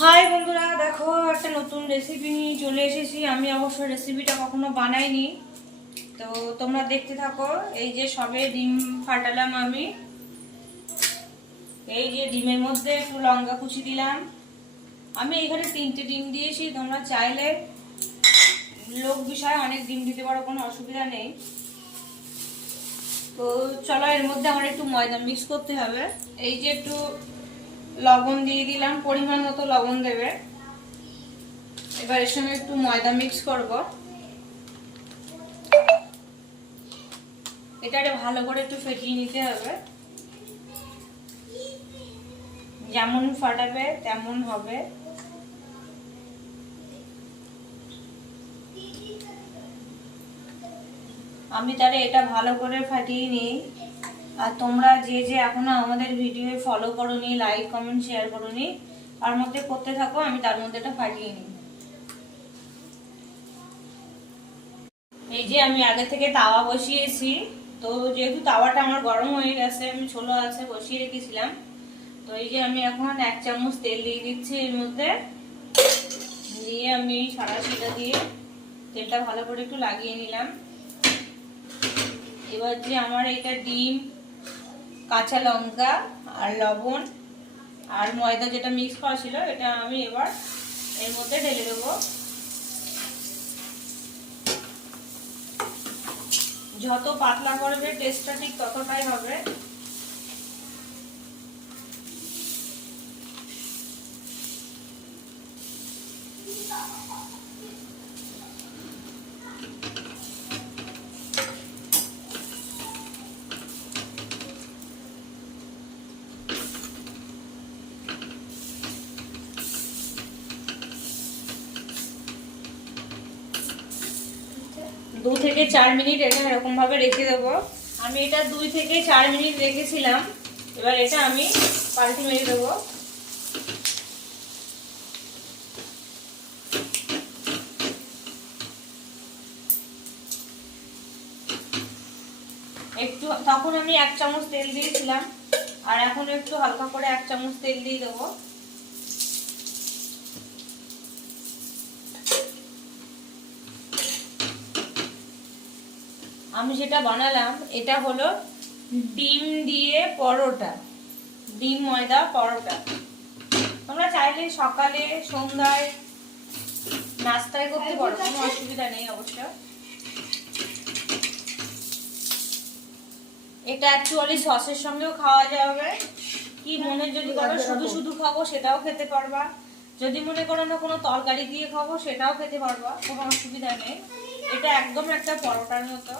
High বন্ধুরা, দেখো একটা নতুন রেসিপি নিয়ে চলে এসেছি। আমি অবশ্য রেসিপিটা কখনো বানাইনি, তো তোমরা দেখতে থাকো। এই যে সবে ডিম ফাটালাম আমি। এই যে ডিমের মধ্যে একটু লঙ্কা কুচি দিলাম। আমি এখানে 3টে ডিম দিয়েছি, তোমরা চাইলে লোক বিষয়ে অনেক ডিম দিতে পারো, কোনো অসুবিধা নেই। তো চলো, এর মধ্যে আমার একটু ময়দা মিক্স করতে হবে। এই যে একটু লবণ দিয়ে দিলাম, পরিমাণ মতো লবণ দেবে। এবার এর সঙ্গে একটু ময়দা মিক্স করব। এটারে ভালো করে একটু ফেটিয়ে নিতে হবে, যেমন ফাটাবে তেমন হবে। আমি তাহলে এটা ভালো করে ফাটিয়ে নিই। আর তোমরা যে যে এখনো আমাদের ভিডিও ফলো করোনি, লাইক কমেন্ট শেয়ার করোনি, তার মধ্যে করতে থাকো, আমি তার মধ্যে এটা ফাটিয়ে নিই। এই যে আমি আগে থেকে তাওয়া বসিয়েছি, তো যেহেতু তাওয়াটা আমার গরম হয়ে গেছে, আমি ছোলো আছে বসিয়ে রেখেছিলাম। তো এই যে আমি এখন 1 চামচ তেল দিয়ে দিচ্ছি এর মধ্যে। দিয়ে আমি সাঁড়াশিটা দিয়ে তেলটা ভালো করে একটু লাগিয়ে নিলাম। এবার যে আমার এটা ডিম, কাঁচা লঙ্কা আর লবণ আর ময়দা যেটা মিক্স করা ছিল, এটা আমি এবার এর মধ্যে ঢেলে দেবো। যত পাতলা করবে টেস্টটা ঠিক ততটাই হবে। দু থেকে 4 মিনিট এটা এরকম ভাবে রেখে দেবো। আমি এটা 2 থেকে 4 মিনিট রেখেছিলাম। এবার এটা আমি পাল্টে মেরে দেবো। একটু তখন আমি 1 চামচ তেল দিয়েছিলাম, আর এখন একটু হালকা করে 1 চামচ তেল দিয়ে দেবো। আমি যেটা বানালাম এটা হলো ডিম দিয়ে পরোটা, ডিম ময়দা পরোটা। তোমরা চাইলে সকালে সন্ধ্যায় নাস্তায় করতে পারো, কোনো অসুবিধা নেই অবশ্য। এটা অ্যাকচুয়ালি সসের সঙ্গেও খাওয়া যাবে, কি মনে যদি করো শুধু শুধু খাবো সেটাও খেতে পারবা, যদি মনে করো না কোনো তরকারি দিয়ে খাবো সেটাও খেতে পারবা, কোনো অসুবিধা নেই। এটা একদম একটা পরোটার মতো।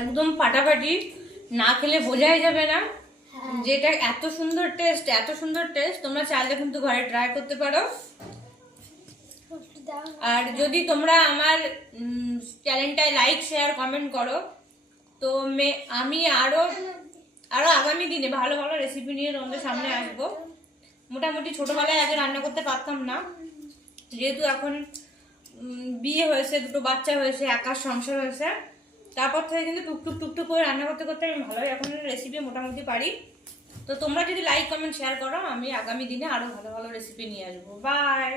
একদম ফাটাফাটি, না খেলে বোঝাই যাবে না যেটা এত সুন্দর টেস্ট, এত সুন্দর টেস্ট। তোমরা চাইলে কিন্তু ঘরে ট্রাই করতে পারো। আর যদি তোমরা আমার চ্যানেলটায় লাইক শেয়ার কমেন্ট করো, তো আমি আরো আগামী দিনে ভালো ভালো রেসিপি নিয়ে তোমাদের সামনে আসবো। মোটামুটি ছোটবেলায় আগে রান্না করতে পারতাম না, যেহেতু এখন বিয়ে হয়েছে, 2টো বাচ্চা হয়েছে, একার সংসার হয়েছে, তারপর থেকে কিন্তু টুকটুক টুকটুক করে রান্না করতে করতে আমি ভালোই এখন রেসিপি মোটামুটি পারি। তো তোমরা যদি লাইক কমেন্ট শেয়ার করো, আমি আগামী দিনে আরো ভালো ভালো রেসিপি নিয়ে আসবো। বাই।